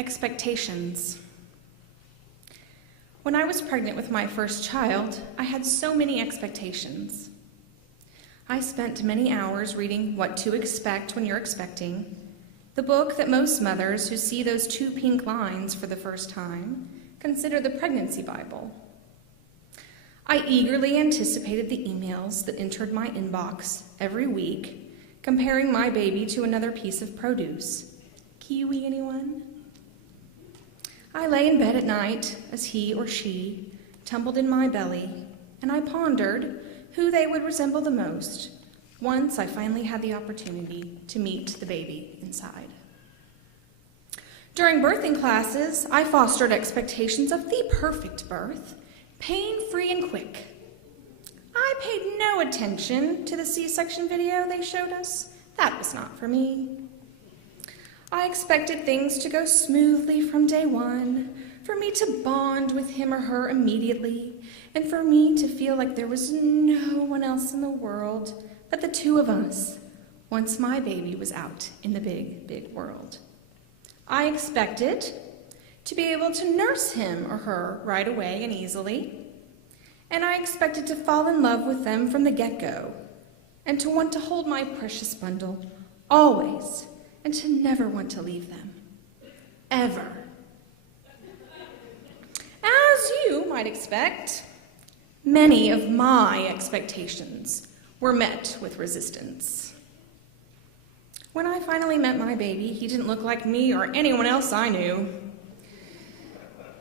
Expectations. When I was pregnant with my first child, I had so many expectations. I spent many hours reading What to Expect When You're Expecting, the book that most mothers who see those 2 pink lines for the first time consider the pregnancy Bible. I eagerly anticipated the emails that entered my inbox every week, comparing my baby to another piece of produce. Kiwi, anyone? I lay in bed at night as he or she tumbled in my belly, and I pondered who they would resemble the most once I finally had the opportunity to meet the baby inside. During birthing classes, I fostered expectations of the perfect birth, pain-free and quick. I paid no attention to the C-section video they showed us. That was not for me. I expected things to go smoothly from day one, for me to bond with him or her immediately, and for me to feel like there was no one else in the world but the 2 of us once my baby was out in the big, big world. I expected to be able to nurse him or her right away and easily, and I expected to fall in love with them from the get-go, and to want to hold my precious bundle always, and to never want to leave them, ever. As you might expect, many of my expectations were met with resistance. When I finally met my baby, he didn't look like me or anyone else I knew.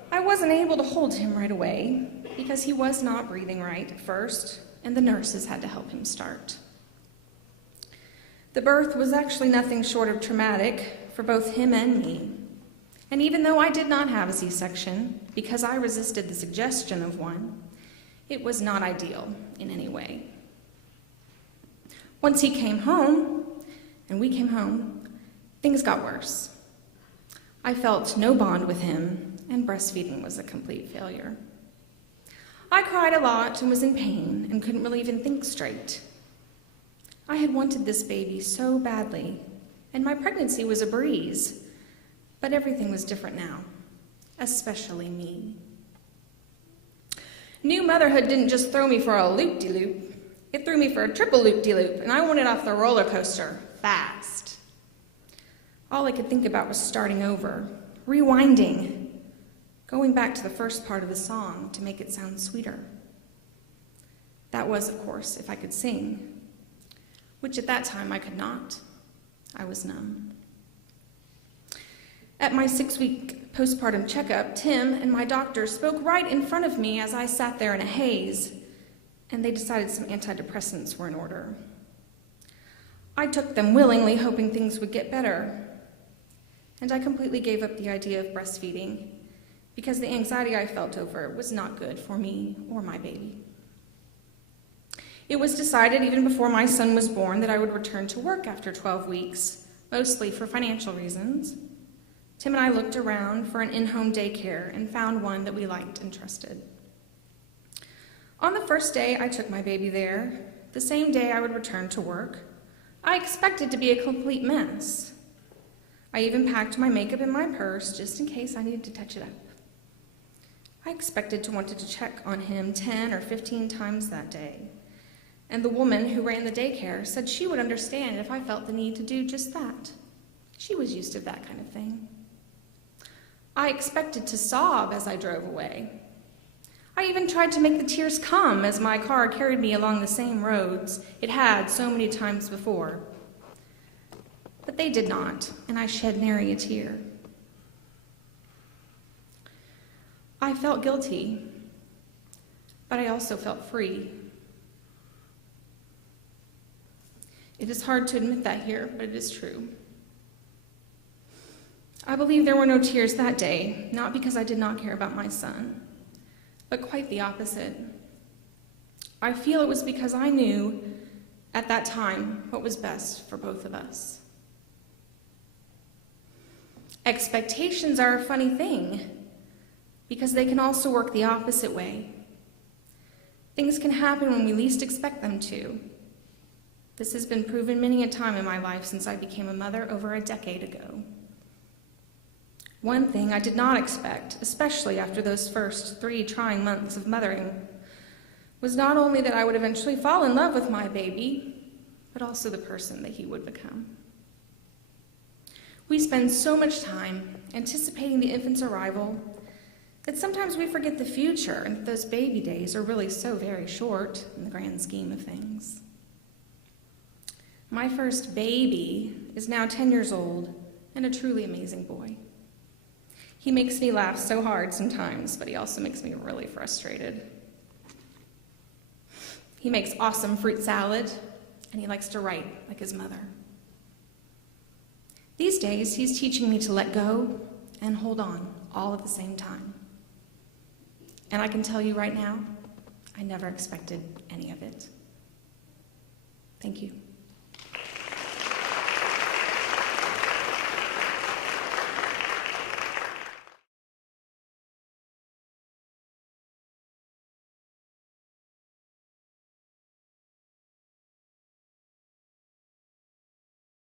I wasn't able to hold him right away because he was not breathing right at first, and the nurses had to help him start. The birth was actually nothing short of traumatic for both him and me. And even though I did not have a C-section, because I resisted the suggestion of one, it was not ideal in any way. Once he came home, and we came home, things got worse. I felt no bond with him, and breastfeeding was a complete failure. I cried a lot and was in pain and couldn't really even think straight. I had wanted this baby so badly, and my pregnancy was a breeze, but everything was different now, especially me. New motherhood didn't just throw me for a loop-de-loop, it threw me for a triple loop-de-loop, and I wanted off the roller coaster fast. All I could think about was starting over, rewinding, going back to the first part of the song to make it sound sweeter. That was, of course, if I could sing, which at that time I could not. I was numb. At my 6-week postpartum checkup, Tim and my doctor spoke right in front of me as I sat there in a haze, and they decided some antidepressants were in order. I took them willingly, hoping things would get better, and I completely gave up the idea of breastfeeding because the anxiety I felt over it was not good for me or my baby. It was decided even before my son was born that I would return to work after 12 weeks, mostly for financial reasons. Tim and I looked around for an in-home daycare and found one that we liked and trusted. On the first day I took my baby there, the same day I would return to work, I expected to be a complete mess. I even packed my makeup in my purse just in case I needed to touch it up. I expected to want to check on him 10 or 15 times that day. And the woman who ran the daycare said she would understand if I felt the need to do just that. She was used to that kind of thing. I expected to sob as I drove away. I even tried to make the tears come as my car carried me along the same roads it had so many times before. But they did not, and I shed nary a tear. I felt guilty, but I also felt free. It is hard to admit that here, but it is true. I believe there were no tears that day, not because I did not care about my son, but quite the opposite. I feel it was because I knew at that time what was best for both of us. Expectations are a funny thing because they can also work the opposite way. Things can happen when we least expect them to. This has been proven many a time in my life since I became a mother over a decade ago. One thing I did not expect, especially after those first 3 trying months of mothering, was not only that I would eventually fall in love with my baby, but also the person that he would become. We spend so much time anticipating the infant's arrival that sometimes we forget the future and that those baby days are really so very short in the grand scheme of things. My first baby is now 10 years old and a truly amazing boy. He makes me laugh so hard sometimes, but he also makes me really frustrated. He makes awesome fruit salad, and he likes to write like his mother. These days, he's teaching me to let go and hold on all at the same time. And I can tell you right now, I never expected any of it. Thank you.